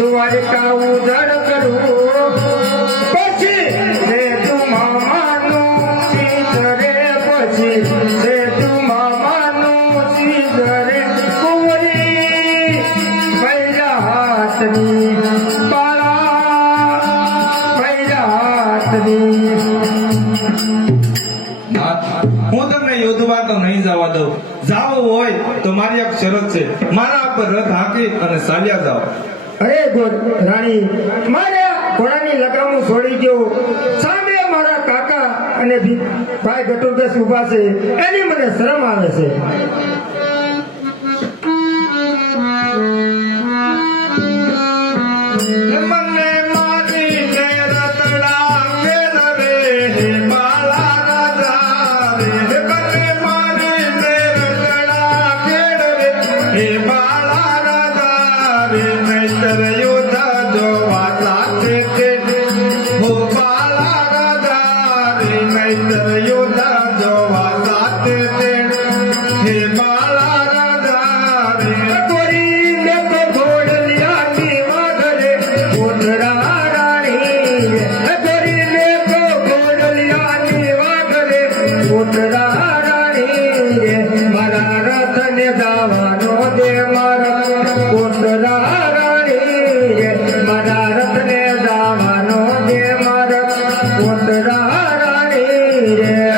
દ્વારકા ઉજળ કરું પછી છે તું મામાનું ચીજ રે પછી છે તું મામાનું ચીજ રે કુંવરી ભૈરા હાથની બાળા ભૈરા હાથની હું તમને યોધવા તો નહીં જવા દઉં. જાવું હોય તો મારી એક શરત છે, મારા પર રથ હાંકી અને ચાલ્યા જાઓ. અરે રાણી, મારે ઘોડાની લગામું છોડી દો. સામે મારા કાકા અને ભાઈ ગટુરદાસ ઉભા છે, એની મને શરમ આવે છે. મને મારીને રતડા ખેલ રે બાળા રાજા રે. મને મારીને રતડા ખેલ રે બાળા રાજા રે. નહીંતર યુદ્ધ જોવા સાથે તે હો બાળા રાજા રે. નહીંતર યુદ્ધ જોવા સાથે તે હે બાળા રાજા રે. કોરીને તો ઘોડલિયાની વાઘરે કોટડા રાણી, કોરીને તો ઘોડલિયાની વાઘરે કોટડા રાણી. મારા રથને દાવાનો દે મારા કોટડા રાણી, મારા રથને દાવાનો દે મારા કોટડા રાણી રે.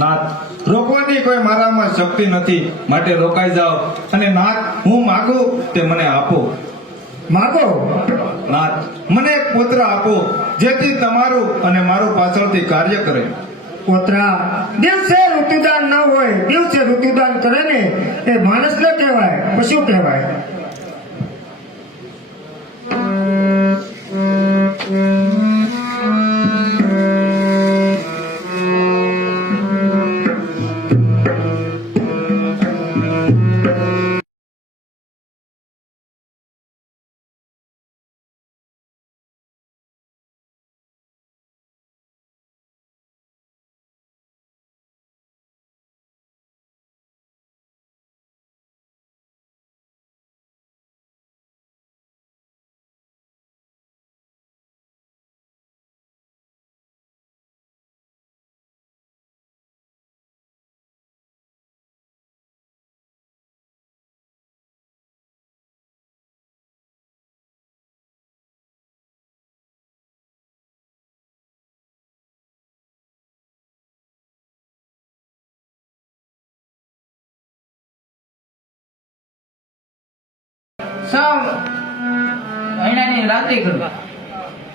નાથ, રોકવાની કોઈ મારામાં શક્તિ નથી, માટે રોકાઈ જાઓ. અને નાથ, હું માગું તે મને આપો. માગો નાથ, મને એક પુત્ર આપો, જેથી તમારું અને મારું પાછળથી કાર્ય કરે. પોતરા દિવસે ઋતુદાન ન હોય, દિવસે ઋતુદાન કરે ને એ માણસ ન કહેવાય, પશુ કહેવાય. સૌ મહિનાની રાત્રિ કરવા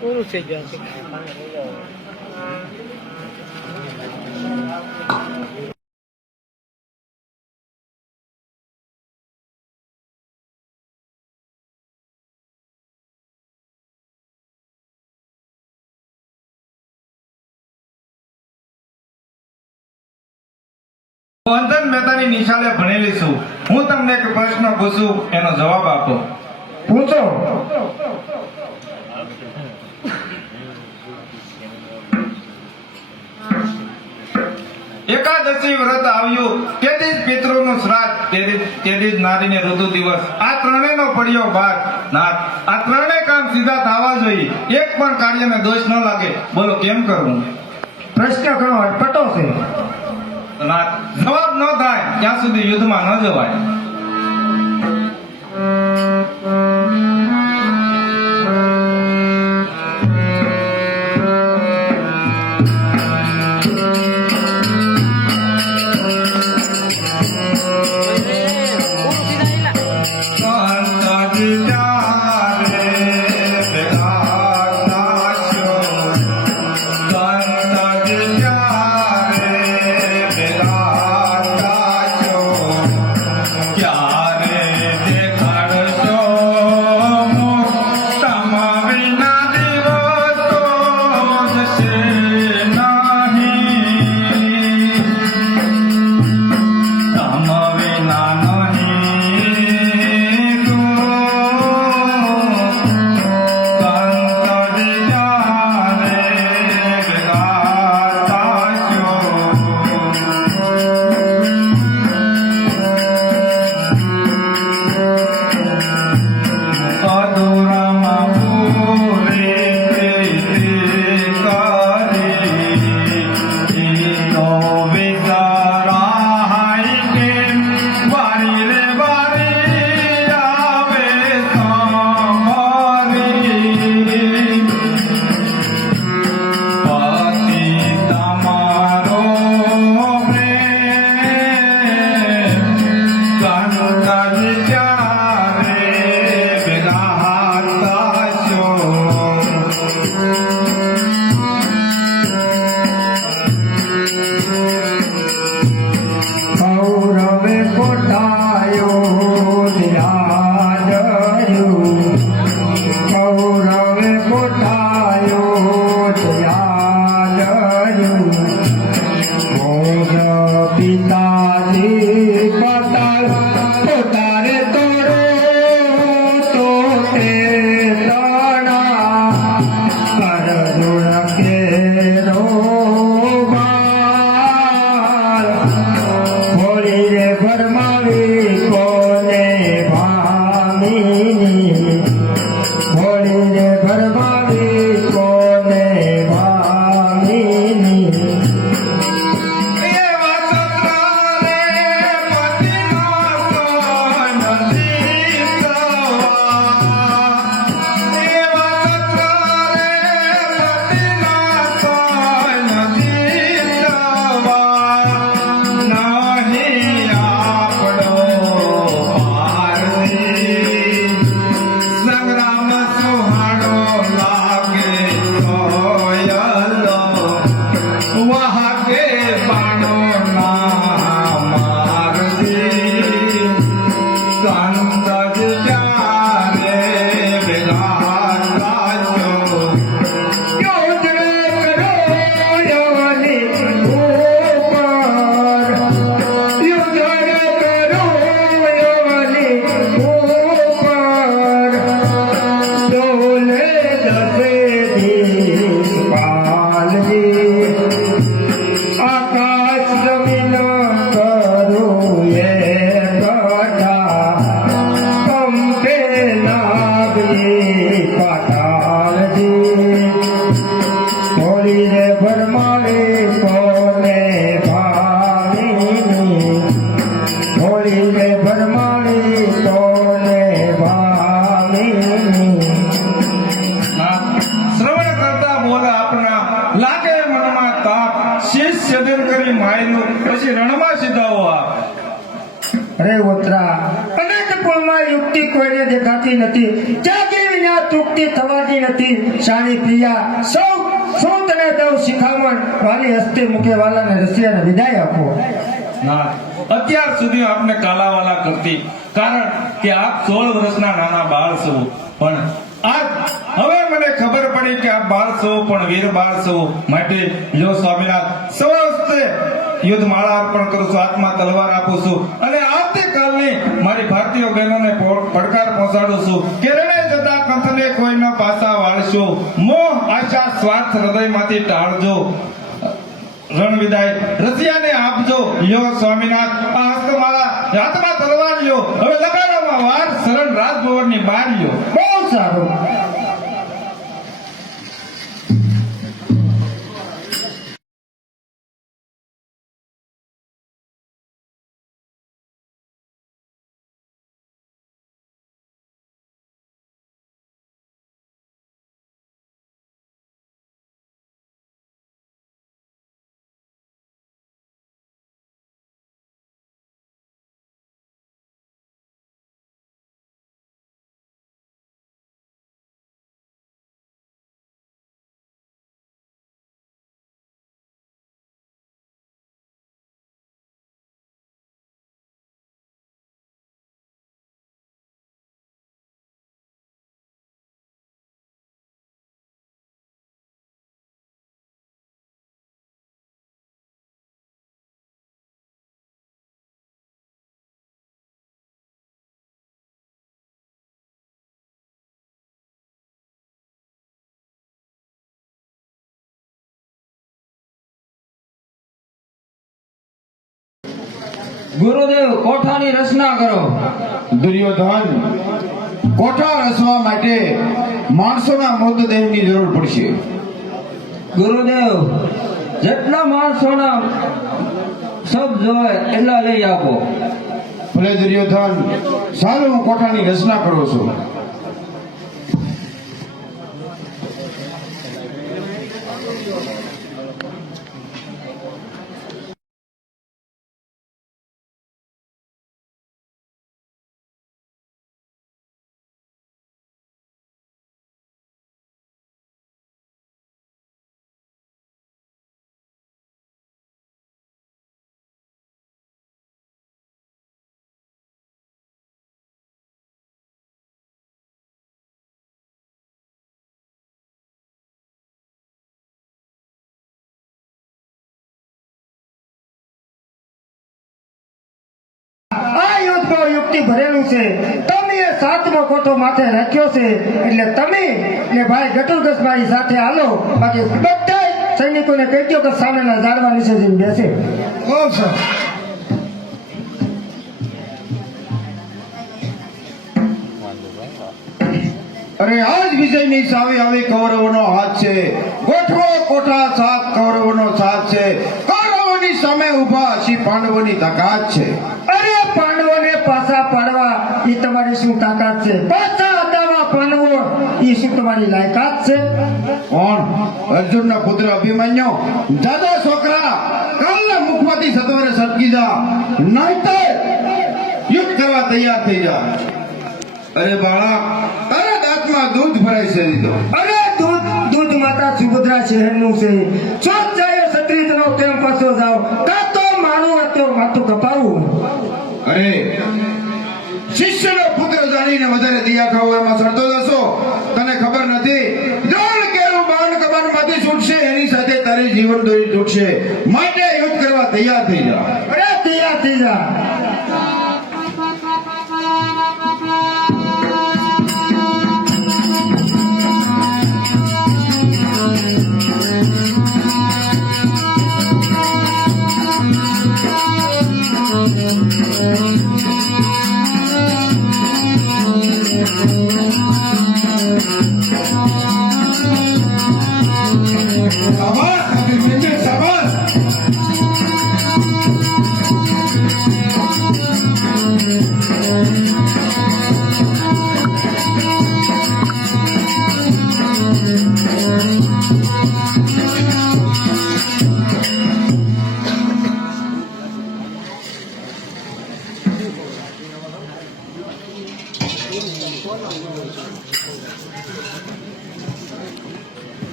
પૂરું થઈ જાય છે. હું અંધન મહેતાની નિશાળે ભણેલી છું. હું તમને એક પ્રશ્ન પૂછું, એનો જવાબ આપો. પૂછો. એકાદશી વ્રત આવ્યું, તેથી જ પિતૃનું શ્રાદ્ધ, તેથી જ નારીને ઋતુ દિવસ. આ ત્રણેયનો પડ્યો ભાગ. નાથ, આ ત્રણેય કામ સીધા થવા જોઈએ. એક પણ કાર્યને દોષ ન લાગે. બોલો કેમ કરવું? પ્રશ્ન ઘણો અટપટો છે. નાથ, જવાબ ન થાય ત્યાં સુધી યુદ્ધમાં ન જવાય. અરે ઓતરા, અનેક પૂર્ણમાં યુક્તિ કોઈને દેખાતી નથી. જાગી વિના તૃપ્તિ થવાતી નથી. શાણી પ્રિયા, સૌ તને દઉં શિખામણ. વાલી હસ્તે મૂકે વાલાને રસિયાને વિદાય આપો. ના, અત્યાર સુધી આપને કાલાવાલા કરતી, કારણ કે આપ 16 વર્ષના નાના બાળ છો. પણ આજ હવે મને ખબર પડી કે આપ બાળ છો, પણ વીર બાળ છો. માટે લ્યો સ્વામિનાથ, સૌ હસ્તે યુદ્ધ માળા અર્પણ કરું છું, હાથમાં તલવાર આપું છું અને આવતીકાલની મારી ભારતીય બહેનોને પડકાર પહોંચાડું છું કે રણે જતા કંથને કોઈનો પાસા વાળશો, મોહ આશા સ્વાર્થ હૃદયમાંથી ટાળજો, રણ વિદાય રસિયાને આપજો. લ્યો સ્વામિનાથ, આ હસ્તમાળા, હાથમાં તલવાર લ્યો, હવે લગાડવામાં વાર, શરણ રાજભવનની બહાર લ્યો. બહુ સારું. ગુરુદેવ, કોઠાની રચના કરો. દુર્યોધન, કોઠા રચવા માટે માણસોના મૃતદેહની જરૂર પડશે. ગુરુદેવ, જેટલા માણસોના સબ જોવે એટલા લઈ આપો. ભલે દુર્યોધન, સારું, હું કોઠાની રચના કરું છું. આ યુદ્ધમાં યુક્તિ ભરેલું છે. તમે એ સાતમો કોઠો માથે રાખ્યો છે એટલે તમે ને ભાઈ ગટુરગસ મારી સાથે હાલો, બાકી બધા સૈનિકોને કહી દો કે સામેના ઝાડવા નીચે જઈને બેસે. બહુ સારું. અરે આજ વિજયની સાવે આવે કૌરવોનો હાથ છે. ગોઠવો કોઠા, સાત કૌરવોનો સાથ છે. કૌરવોની સામે ઊભા શ્રી પાંડવોની તાકાત છે. અરે પાંડવોને પાછા પાડવા એ તમારી શું તાકાત છે? પાછા હટાવવા પાંડવો એ શું તમારી લાયકાત છે? કોણ? અર્જુનના પુત્ર અભિમન્યુ, દાદા છોકરા, કાલના મુખમાંથી સત્વરે સટકી જા, નહીંતર યુદ્ધ કરવા તૈયાર થઈ જા. અરે બાળક, તારા દાંતમાં દૂધ ભરાય છે દીધો. અરે દૂધ માતા સુભદ્રા શહેરનું છે. ચોથ જાય ક્ષત્રિયનો કેમ પાછો જાવ? કાં તો મારું હતું માથું કપાવું. અરે શિષ્યનો પુત્ર જાણીને વધારે દિયા ખાવો એમાં સરતો જશો. તને ખબર નથી, દ્રોણ કેરું બાણ કબાટમાંથી છૂટશે, એની સાથે તારી જીવન દોરી તૂટશે. માટે યુદ્ધ કરવા તૈયાર થઈ જા. અરે તૈયાર થઈ જા. શાબાશ, શાબાશ.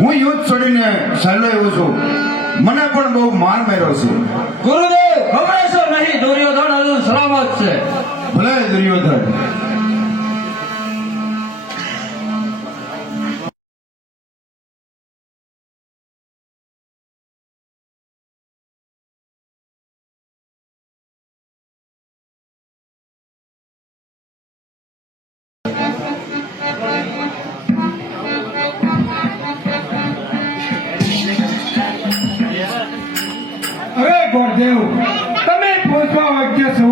હું યુદ્ધ છોડીને ચાલ્યો આવ્યો છું. મને પણ બહુ માર માર્યો છે. ગુરુદેવ ખબરેશો નહીં, દુર્યોધન હજુ સલામત છે. ભલે દુર્યોધન. અરે ગોરદેવ, તમે પહોંચવા યોગ્ય છો,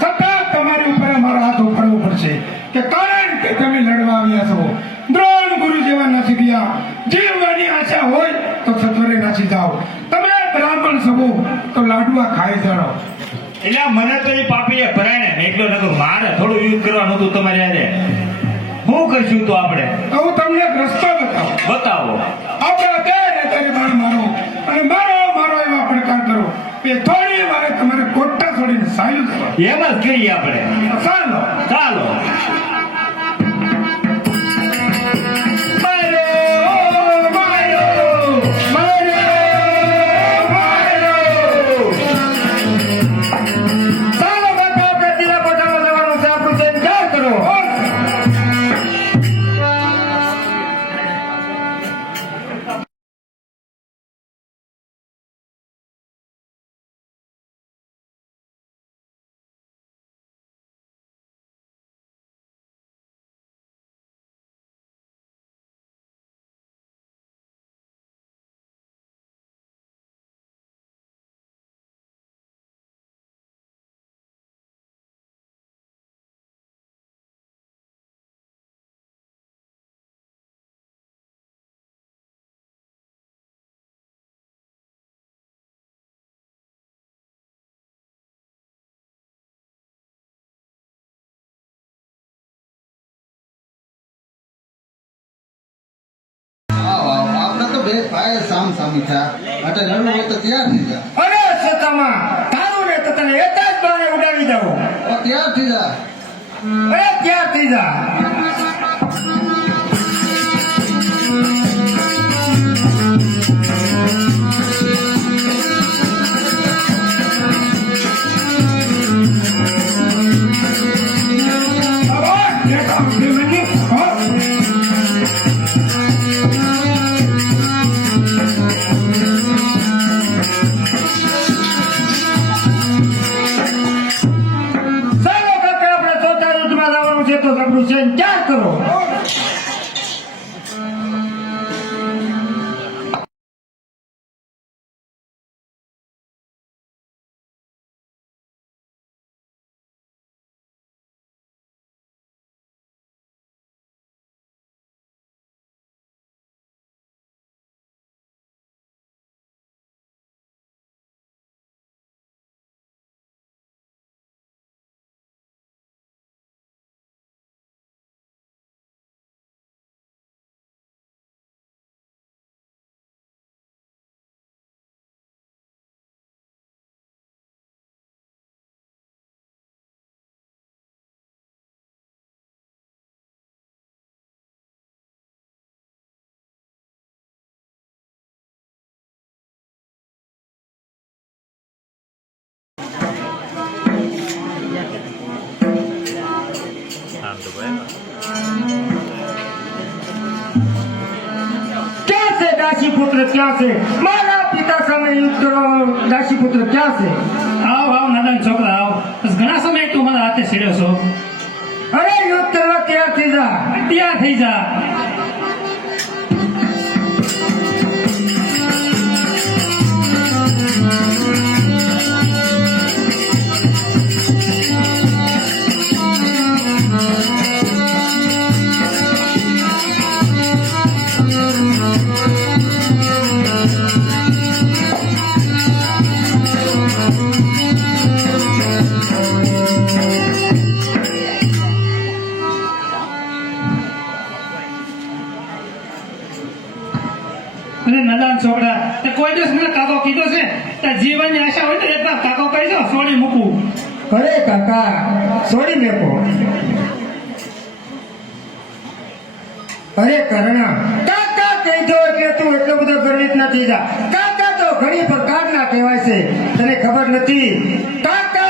છતાં તમારી ઉપર અમારો હાથ ઉપાડવો પડશે કે કારણ કે તમે લડવા આવ્યા છો. દ્રોણ ગુરુ જેવા નાસી ગયા. જીવવાની આશા હોય તો સત્વરે નાસી જાઓ. તમે બ્રાહ્મણ છો તો લાડવા ખાઈ જાણો. એટલે મને તો એ પાપીએ ભરાયને એકલો નતો, મારે થોડું યુદ્ધ કરવાનું હતું તમારે હારે. શું કરશું તો આપણે? હું તમને એક રસ્તો બતાવો. બતાવો. આપણે અત્યારે તારી બાણ મારો અને મારો મારો એવા પડકાર કરો. એ થોડી વારે તમારે કોટા છોડીને સાયલું કરો. એમ જ કરીએ આપણે. ચાલો. ચાલો. ચાલો કાકા, આપણે તીરા કોઠામાં જવાનું છે. આપણું છે તૈયાર કરો. આપણે તો બે ભાઈ સામ સામી થયા એટલે લડવું હોય તો તૈયાર થઈ જા. અરે સતામાં, તારું ને તો તને એક જ બાણે ઉડાવી દઉં. તો તૈયાર થઈ જા. અરે તૈયાર થઈ જા. આવો, દેખાવ દેવની. હા. ચાલો કાકા, આપણે ચોથા યુદ્ધમાં જવાનું છે તો આપણું છે તૈયાર કરો. ક્યાં છે દાસી પુત્ર, ક્યાં છે? મારા પિતા સામે યુદ્ધ કરવાનો દાસી પુત્ર ક્યાં છે? આવ આવ નાના છોકરા આવ. બસ ઘણા સમય તું મારા હાથે સીડ્યો છો. અરે યુદ્ધ કરવા તૈયાર થઈ જા. તૈયાર થઈ જા. અરે નાના છોકરા, તે કોઈ દિવસ મને કાકો કીધો છે? તાર જીવનની આશા હોય તો એકવાર કાકો કહી દો, છોડી મૂકું. અરે કાકા, છોડી મેકો. અરે કર્ણ, કાકા કહી દો એટલે તું એટલો બધો ગર્વિત નથી જા. કાકા તો ઘણી પ્રકારના કહેવાય છે, તને ખબર નથી? કાકા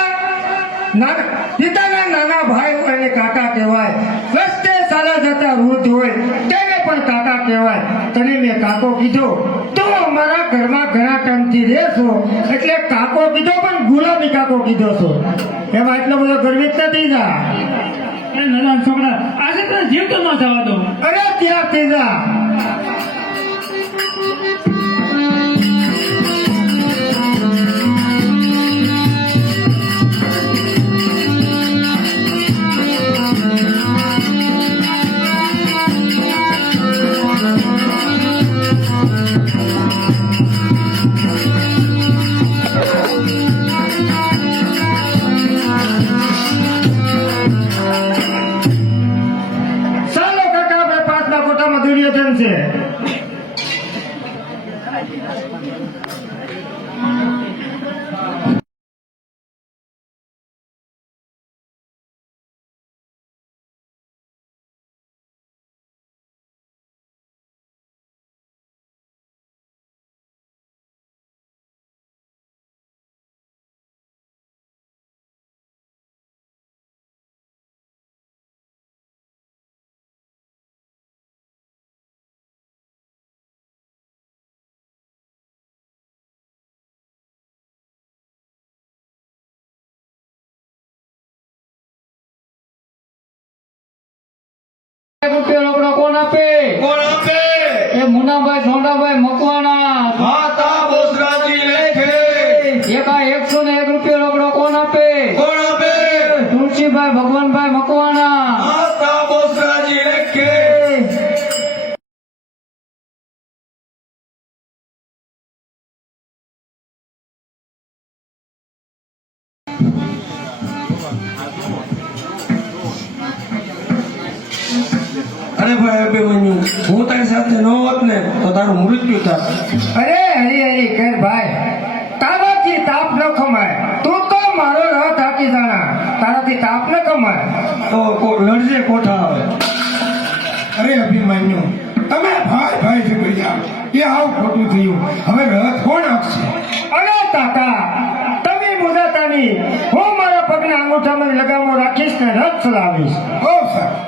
પિતાના નાના ભાઈ હોય એને કાકા કહેવાય. રસ્તે ચાલા જતા વૃદ્ધ હોય તેને પણ કાકા કહેવાય. તને મેં કાકો કીધો તો અમારા ઘરમાં ઘણા ટાઈમથી રહેશો એટલે કાકો કીધો, પણ ગુલાબી કાકો કીધો છો. એમાં એટલો બધો ગર્વિત નથી જા. એ નાના છોકરા આજે તને જીવતો ન જવા દો. અરે ત્યાંથી જા. ચાલો કાકા, આપણે 5ના કોઠામાં દુર્યોધન છે. રૂપિયા રોકડા કોણ આપે? કોણ આપે? એ મુનાભાઈ સોંડાભાઈ મકવાણા. માતા બોસરાજી લેખે. એકા 101 રૂપિયા રોકડા કોણ આપે? કોણ આપે? તુલસીભાઈ ભગવાનભાઈ મકવાણા. માતા બોસરાજી લેખે. અરે ભાઈ અભિમન્યુ, હું તારી સાથે ન હોત ને તો તારું મૃત્યુ થાત. અરે હરી હરી કર ભાઈ, તારાથી તાપ ન ખમાય. તું તો મારો રહ થાકી જાણા, તારાથી તાપ ન ખમાય. તો લડજે કોઠા આવે. અરે અભિમન્યુ, તમે ભાઈ ભાઈ છે ભૈયા, એ આવું ખોટું થયું. હવે રથ કોણ આપશે? અરે કાકા, તમે મુદાતાની, હું મારા પગના અંગૂઠામાં લગામો રાખીશ ને રથ ચલાવીશ. બહુ સારું.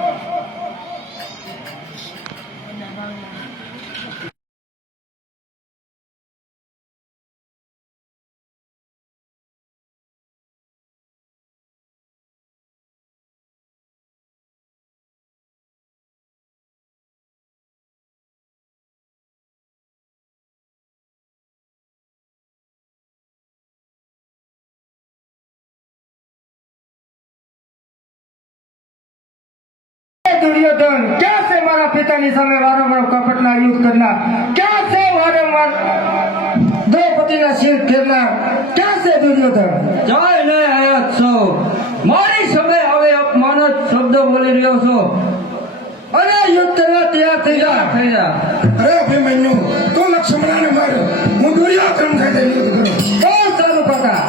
दुर्योधन क्या से मारा पितानी सामे वारंवार कपटना युद्ध करना, क्या से वारंवार द्रौपदीना सिर फेरना, क्या से दुर्योधन? જય ને આયાત સૌ. મારી સામે હવે અપમાનક શબ્દો બોલી રહ્યો છો. અરે યુદ્ધ કરવા તૈયાર થઈ જા. થઈ જા. અરે અભિમન્યુ, તું લક્ષ્મણાને માર્યો, હું દુર્યોધન સાથે યુદ્ધ કરું. બહુ સારું કાકા.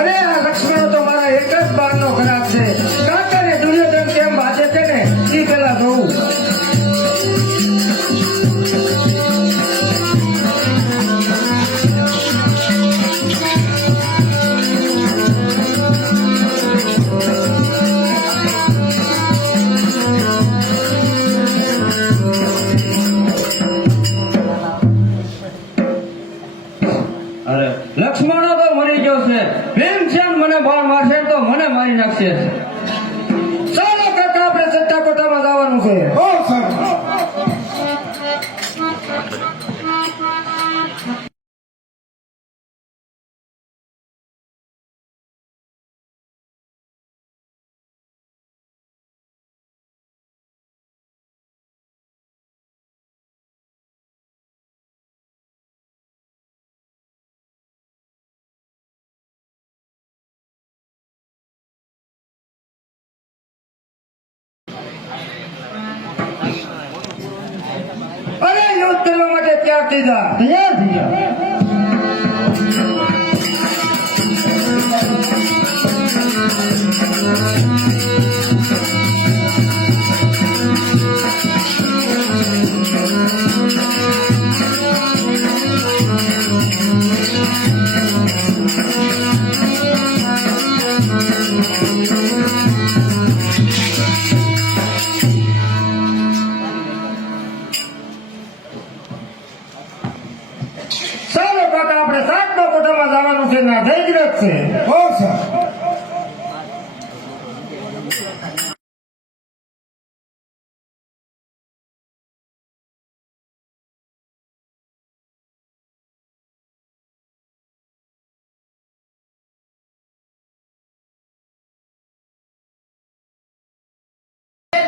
અરે આ લક્ષ્મણ તો મારા એક જ બારનો ખરાબ છે. કાકાને દુર્યોધન કેમ બાજે છે ને એ પેલા જોઉં. અરે લક્ષ્મણો તો મરી ગયો છે. ભીમસેન મને બાણ મારશે તો મને મારી નાખશે. ચાલો કાકા, આપણે સત્તા કોઠામાં જવાનું છે. બહુ સારું. યુદ્ધ કરવા માટે તૈયાર થઈ જા. તૈયાર થઈ જાઓ. ચાલો કાકા આપણે સાતમા કોઠામાં જવાનું છે ના થઈ જ છે. હો સર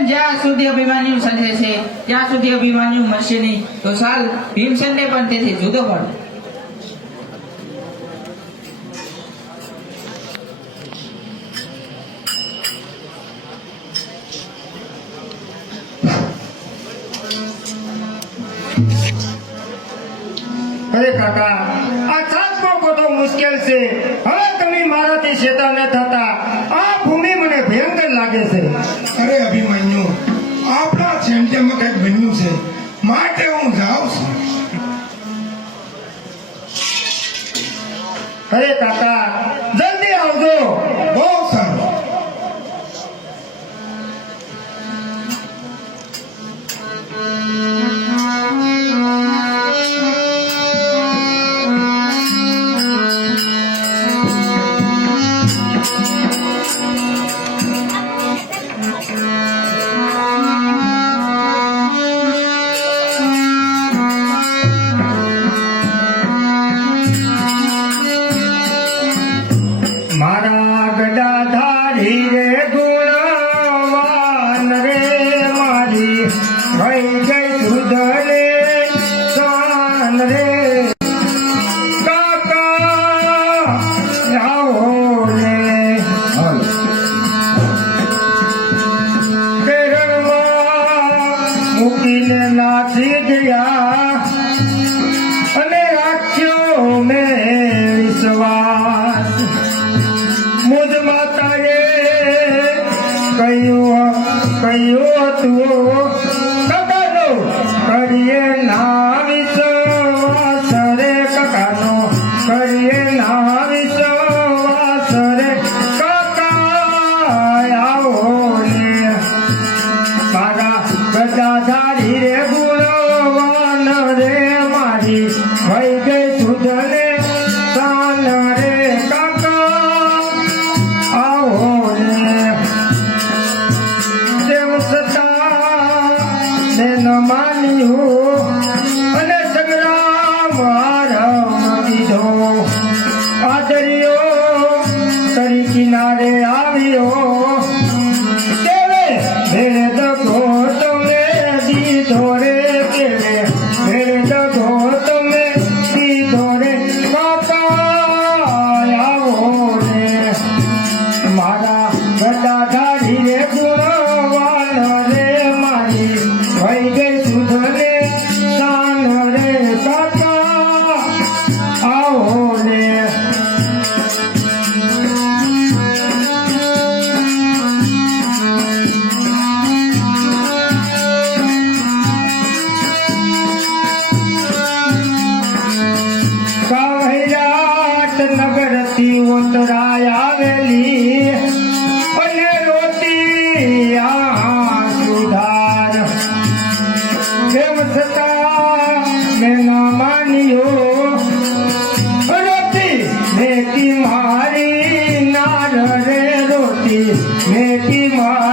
જ્યાં સુધી અભિમાન્યુ સજે છે ત્યાં સુધી અભિમાન્યુ મરશે નહીં તો સાલ ભીમસેનને પણ તેથી જુદો પડે. અરે કાકા આ સાતમો કોઠો મુશ્કેલ છે. હવે તમે મારાથી શેતા ન થતા. આ ભૂમિ મને ભયંકર લાગે છે. અરે અભિમન્યુ આપણા જેમતેમાં કંઈક બન્યું છે માટે હું જાઉં છું. અરે કાકા જલ્દી આવજો. બહુ સારું. મારા ગદાધારી રે ગુણવાન રે મારી વહી ગઈ સુધરે શાન રે કાકા આવો રે કેરળમાં મૂકીને નાસી ગયા અને રાખ્યો મેં વિશ્વાસ. મુજ માતાએ કહ્યું હતું કાકાનો કરીએ ના વિશ્વાસ રે કાકાનો કરીએ ના વિશ્વાસ રે કાકા આવો રે મારા ગદાધારી રે ગુણવાન રે મારી વહી ગઈ સુધરે શાન રે કાકા આવો રે દેવ સતા ને ન માન્યું અને સંગ્રામ આરંભ દીધો. આદર્યો તરી કિનારે આવ્યો કેવે મેરે દગો તમે દીધો રે કેવે મેરે દગો તમે દીધો રે કાકા આવો રે મારા ગદાધારી રે ગુણવાન રે મારી વહી ગઈ સુધરે શાન રે કાકા આવો રે. કાવૈરાટ નગરથી ઉતરાય આવેલી અને રોતી આ સુધાર. તેમ છતાં મેં ના માન્યો રોતી મેથી મારી નાર રે રોતી મેથી મારી